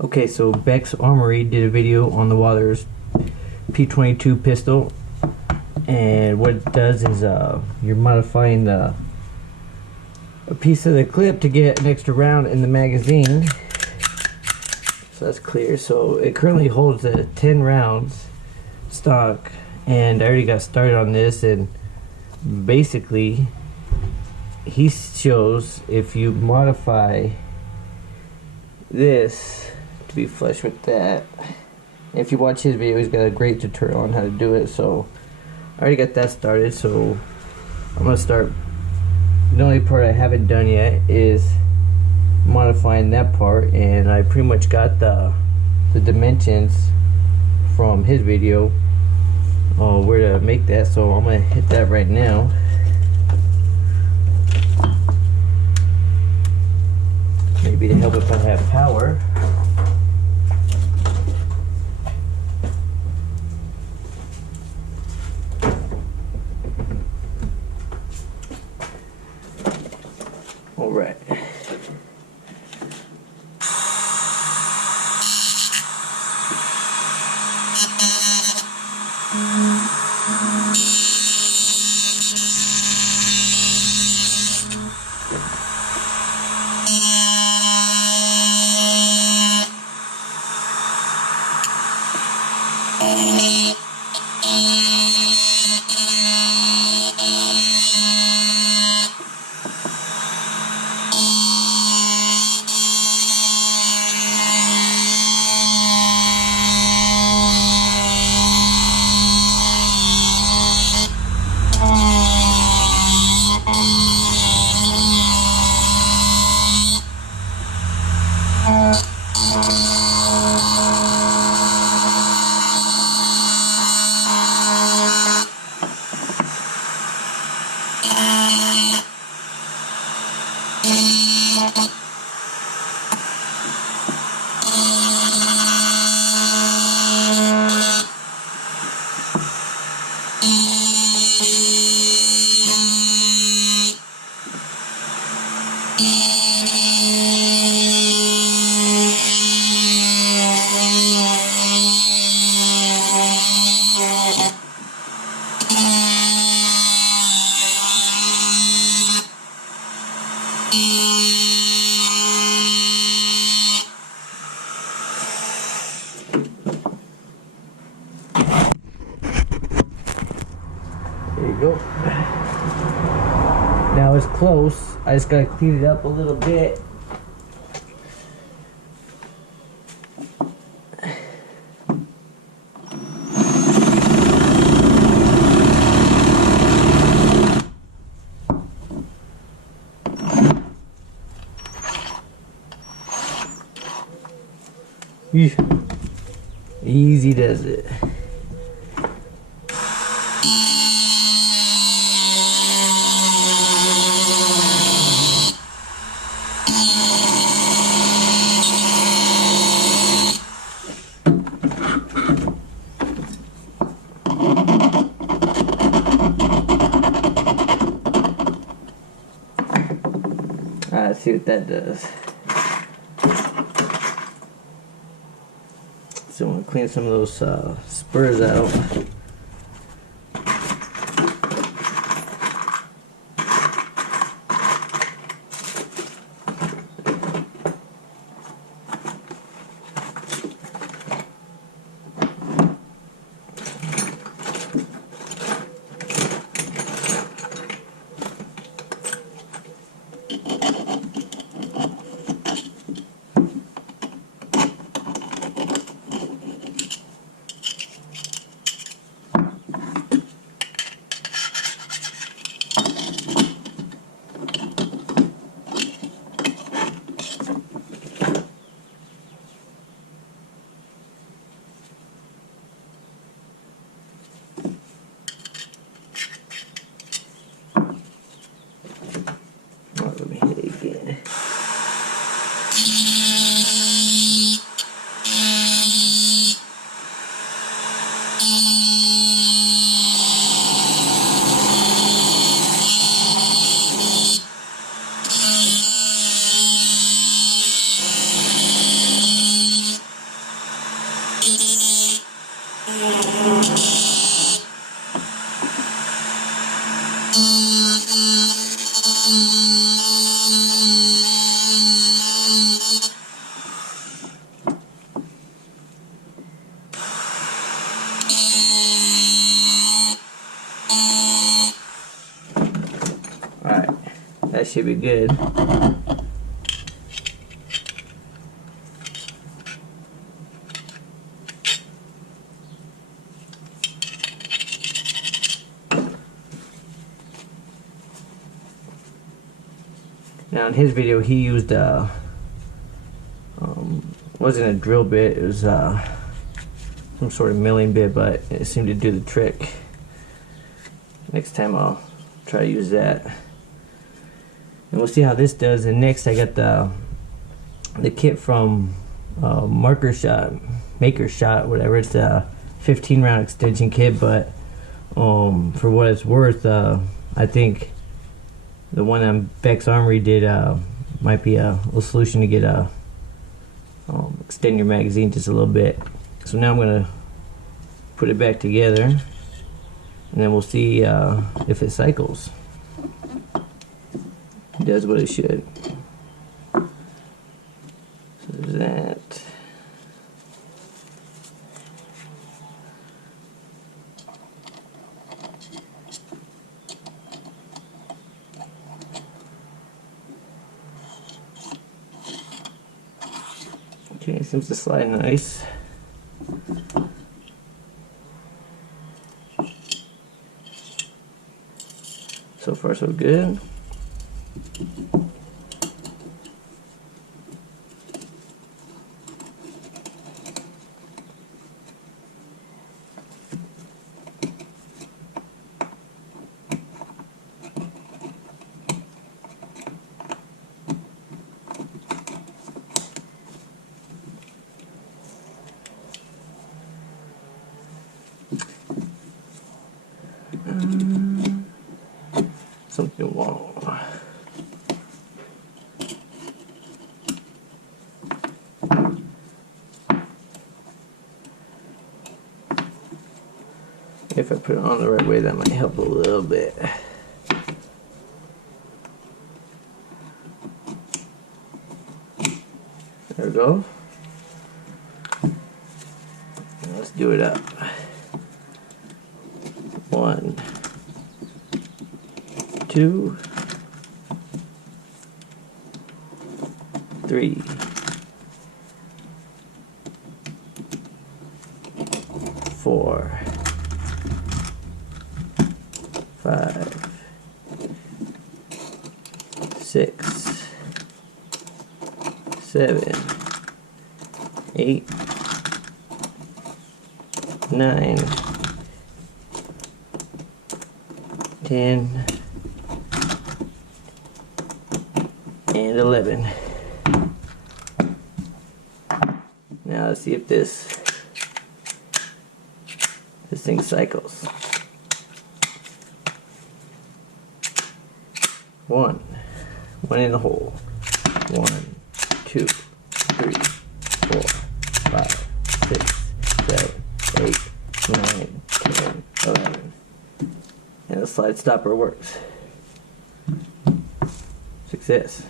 Okay, so Beck's Armory did a video on the Walther's P22 pistol, and what it does is you're modifying a piece of the clip to get an extra round in the magazine. So that's clear. So it currently holds 10 rounds stock, and I already got started on this, and basically he shows if you modify this to be flush with that. If you watch his video, he's got a great tutorial on how to do it. So I already got that started, so I'm gonna start. The only part I haven't done yet is modifying that part, and I pretty much got the dimensions from his video where to make that, so I'm gonna hit that right now. Maybe to help if I have power. All right. There you go. Now it's close. I just gotta clean it up a little bit. Easy does it. Let's see what that does. So I'm going to clean some of those spurs out. should be good. Now in his video he used wasn't a drill bit, it was some sort of milling bit, but it seemed to do the trick. Next time I'll try to use that, and we'll see how this does. And next I got the kit from Maker Shot, whatever. It's a 15 round extension kit, but for what it's worth, I think the one that Beck's Armory did might be a little solution to get extend your magazine just a little bit. So now I'm gonna put it back together, and then we'll see if it cycles. It does what it should. So there's that. Okay, seems to slide nice. So far so good. Something wrong. If I put it on the right way, that might help a little bit. There we go. Now let's do it up. 1, 2, 3, 4, 5, 6, 7, 8, 9, 10, and 11. Now let's see if this thing cycles. 1 in the hole. 1, 2, 3, 4, 5, 6, 7, 8, 9, 10, 11. And the slide stopper works. Success.